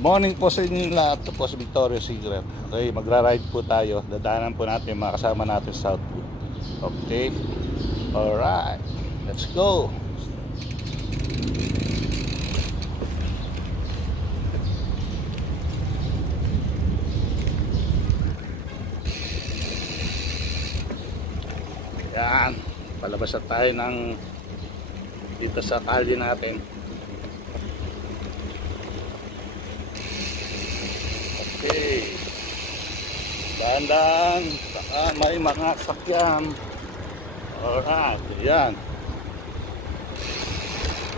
Morning po sa inyo lahat. Ito po sa Victoria's Secret. Okay, magra-ride po tayo. Dadaanan po natin mga kasama natin sa Southwood. Okay, alright, let's go. Yan, palabas na tayo ng dito sa kalye natin. Okay, dahan-dahan, baka may mga sakyan. Alright, yan.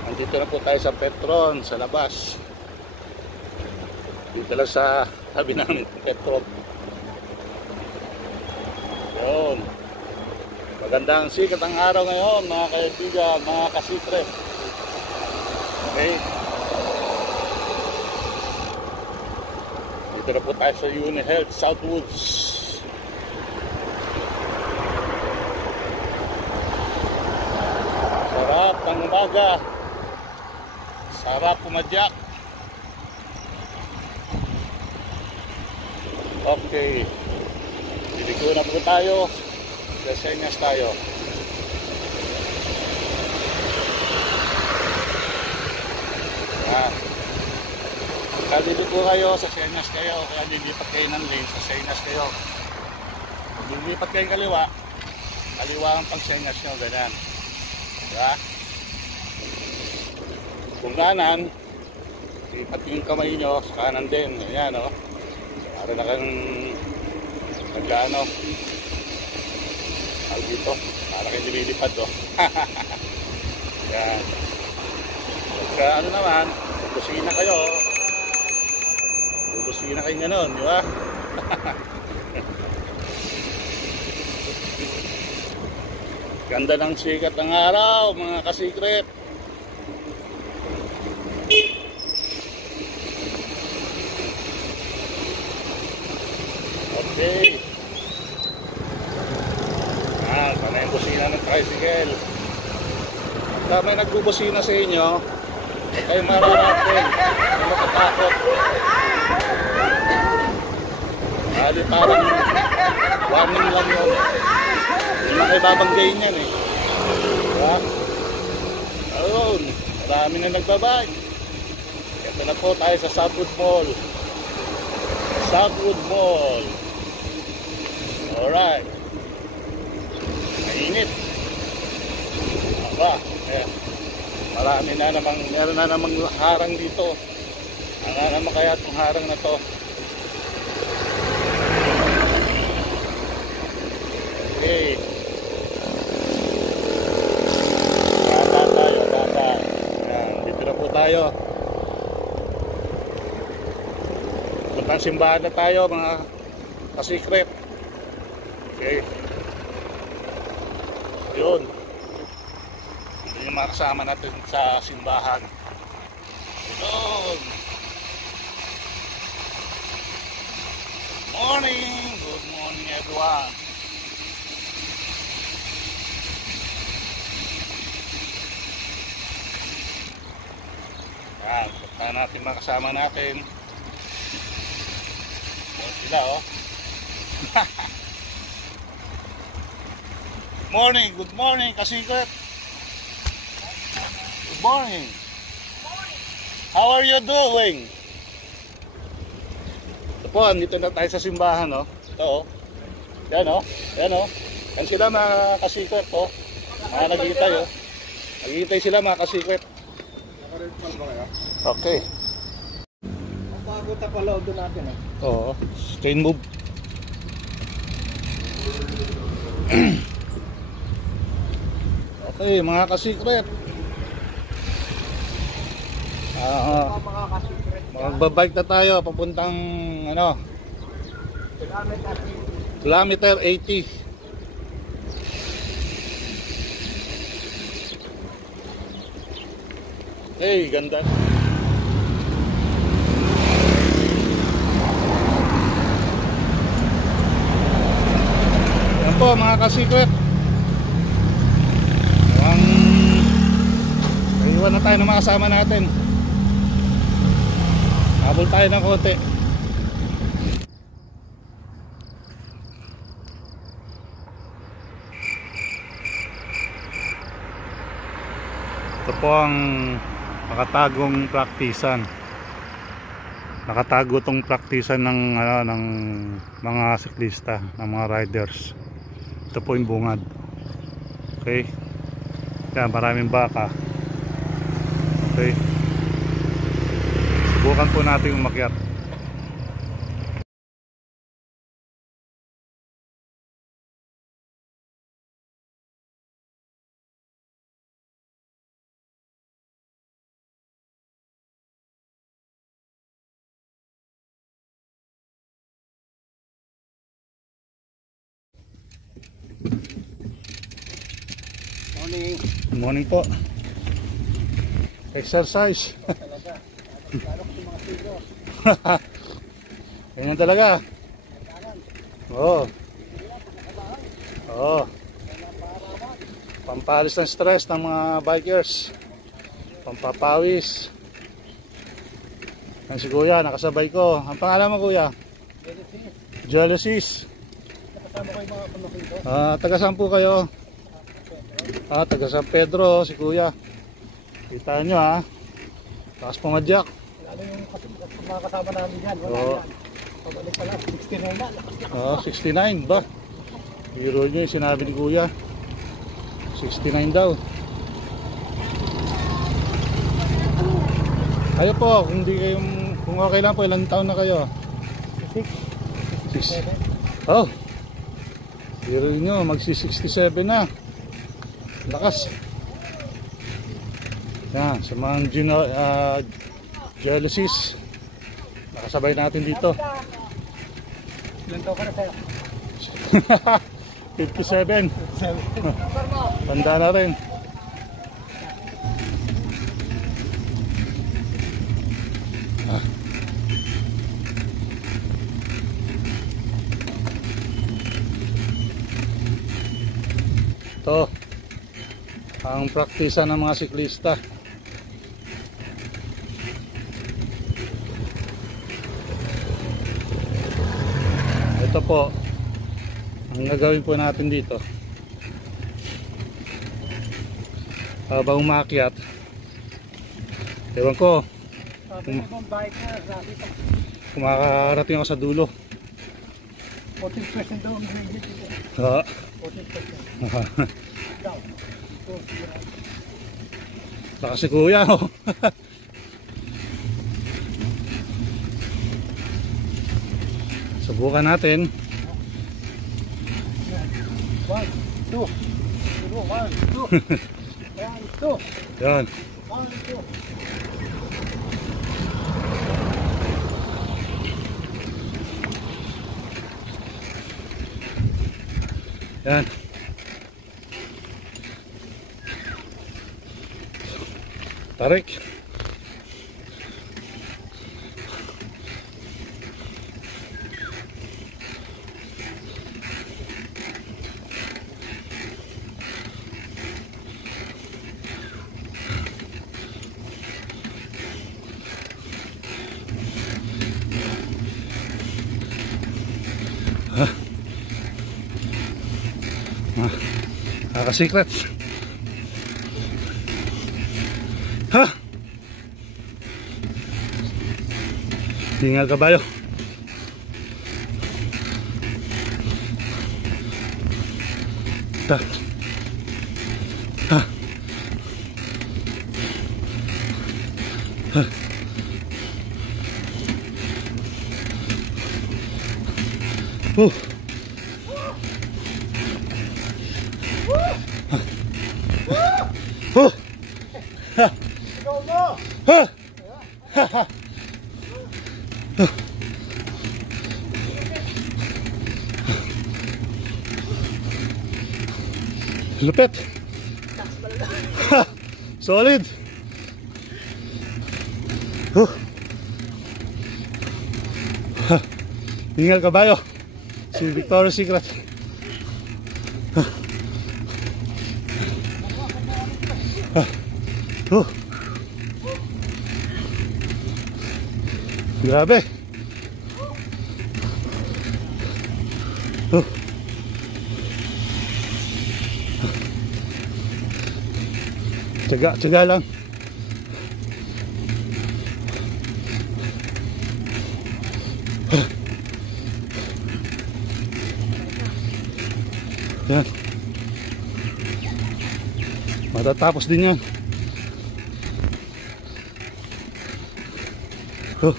Nandito na po tayo sa Petron, sa labas. Dito lang sa tabi ng Petron. Yun. Magandang sikat ang araw ngayon, mga kaibigan, mga kasikret. Okay. Dito na po tayo sa UniHealth Southwoods. Sarap ng umaga. Sarap pumadyak. Okay. Diliko na po tayo. Senyas tayo. Yan. Kaya dito po kayo, sa senyas kayo. Kaya lilipat kayo ng lane, sa senyas kayo. Pag lilipat kayo kaliwa, kaliwa ang pag-senyas nyo, ganyan. Diba? Kung kanan, lipat yung kamay nyo, sa kanan din. Ganyan, o. Para na kang nagkano. Al dito, para kayo lumilipad, o. Yan. Kaya ano naman, busina kayo, busina kayo gano'n, di ba? Ganda ng sikat ng araw, mga kasikret. Okay. Panay yung busina ng tricycle. At may nagbubusina sa inyo, huwag kayong mararating, huwag matatakot. Dahil parang warning lang yun. Hindi na kayo babanggayin yan, eh. Diba? Ayun, marami na nagbabike. Ito na po tayo sa Southwood Mall. Southwood Mall. Alright. Mainit. Aba, ayan. Marami na namang, meron na namang harang dito. Ano naman kaya itong harang na to? Okay. Dada tayo, dada. Ayan, dito na po tayo. Puntang simbahan na tayo, mga kasikret. Okay. Yun. Ito yung mga kasama natin sa simbahan. Yun. Morning! Good morning, everyone. Yan. Punta natin mga kasama natin. Yun sila, oh. Morning, good morning, kasikret. Good morning. How are you doing? Ito po, andito na tayo sa simbahan, no? Ito, oh. Yan, oh. Yan, oh. Yan sila mga kasikret, oh. Mga naghihintay, oh. Naghihintay sila mga kasikret. Okay. Ang bago tapalaw doon natin, eh. Oo. Train move. Okay, mga kasikret. Mga kasikret. Magbabike na tayo papuntang ano? Kilometer 80. Hey, ganda. Yan po mga kasikret. Iwan na tayo ng mga kasama natin. Habol tayo ng konti. Ito po ang nakatagong praktisan. Nakatago tong praktisan ng mga siklista, ng mga riders. Ito po yung bungad. Okay. Yan, maraming baka. Okay. Subukan po natin umakyat. Morning. Good morning po. Exercise. Ganyan talaga. Oo. Oo. Pampalis ng stress ng mga bikers. Pampapawis. Yan si Kuya, nakasabay ko. Ang pangalan mo, Kuya? Jealousies. Kasama ko yung mga pamakin ko. Taga saan po kayo? Taga San Pedro, si Kuya. Kita nyo ha. Takas pumadyak. Lalo yung mga kasama namin dyan. Wala Oo. yan. Pabalik pala, 69 na. 69 ba? Biro nyo yung sinabi ni Kuya. 69 daw. Kayo po, kung okay lang po, ilang taon na kayo? 6. Oh. Biro nyo, magsi-67 na. Lakas. Yan, sa mga jealousies. Nakasabay natin dito. Ilan taon ka na sa'yo? 57. Tanda na rin. Ito ang praktisa ng mga siklista. Ito po ang gagawin po natin dito habang umakyat. Ewan ko kung makakarating ako sa dulo. 14% daw ang mahigit. 14%. Baka si Kuya oh. Subukan natin. 1, 2. 1, 2. 1, 2. Yan. 1, 2. Yan. Tarik. Secret. Ha? Hingal kabayo. Ta. Ha. Ha. Oh. Oh. Ha. Ha. Ha. Ha. Lupit. Ha. Solid. Ha. Hingal kabayo. Si Victoria's Secret. Ha. Ha. Grabe. Oh. Tsaga lang. Yan. Matatapos din yan. Oh.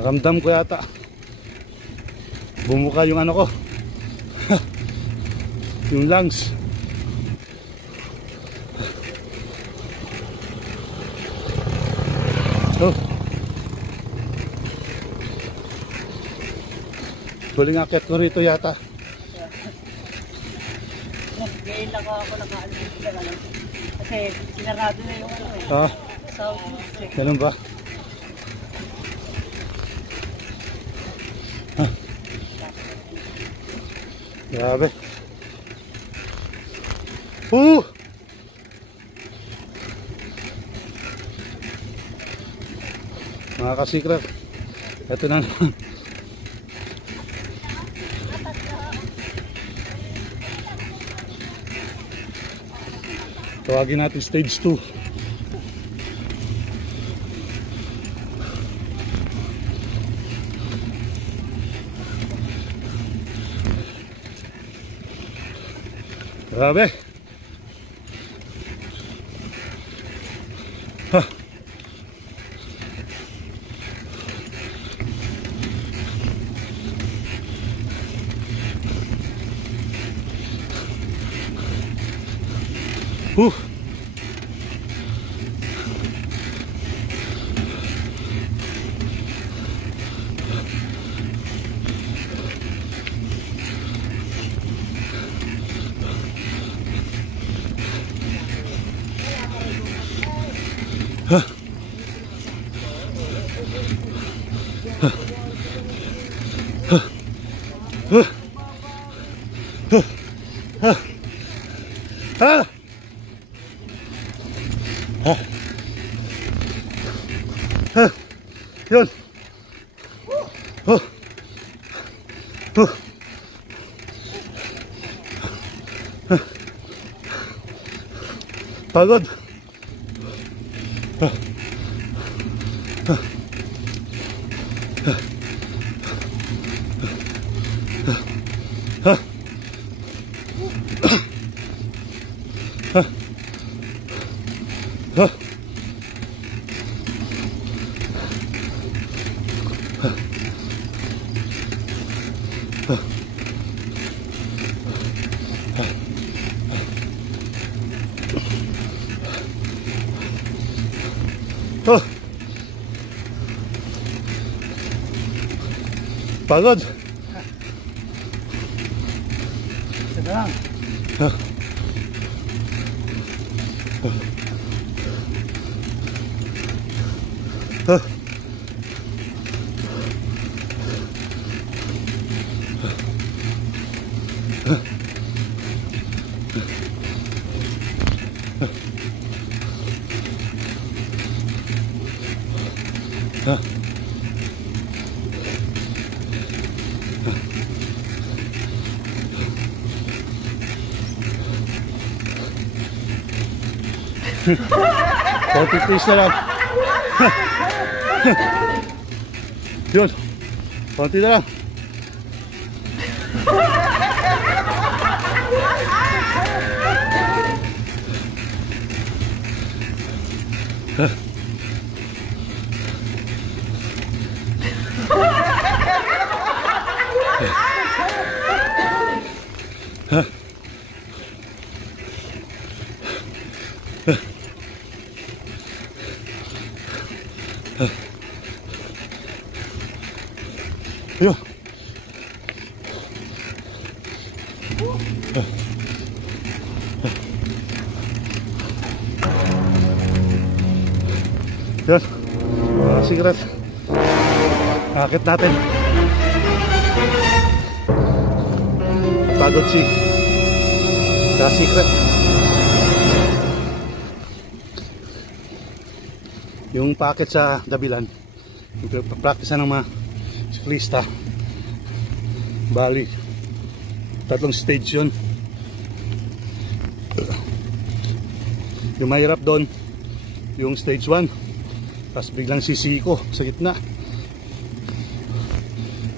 Ramdam ko yata bumuka yung ano ko. Yung lungs. Oh. Huling akit ko rito yata. Ngayon lang ako nakaalis dito ano. Kasi sinarado na yung ano eh. Ah, South. ganun ba? Ah. Grabe. Mga kasikret, ito na naman. Tawagin natin stage 2. Grabe. Ha. Yun. Pagod. Pagod. Ito lang. Konti please na lang. Yun. Konti na lang. Yun. Yun. Secret. Akit natin. Pagod si secret. yung packet sa Dabilan. Yung practice ng mga siklista. Bali, 3 stage yun. Yung mahirap doon, yung stage 1, tapos biglang sisiko sa gitna.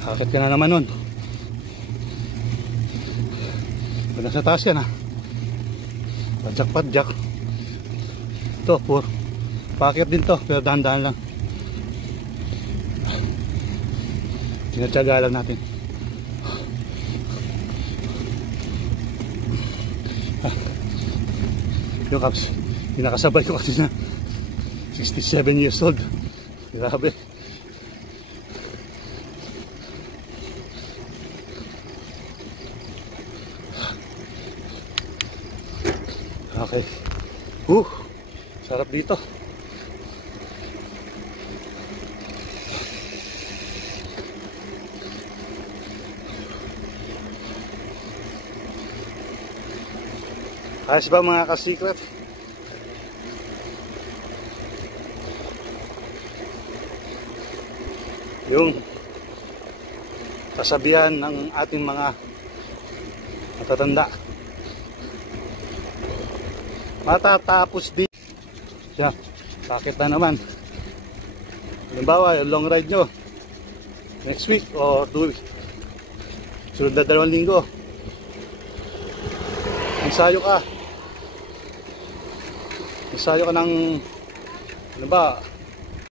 Akit ka na naman nun. Pag nasa taas yan ha, padjak. Ito, paakit din to, pero dahan-dahan lang. Tinatsaga lang natin. Yung Caps, pinakasabay ko kasi na 67 years old. Grabe. Okay. Sarap dito. Ayos ba mga ka-secret? Yung kasabihan ng ating mga matatanda. Matatapos din. Siya, bakit na naman? Halimbawa, yung long ride nyo next week o 2 weeks. Sunod na 2 linggo. Ensayo ka ng ano ba,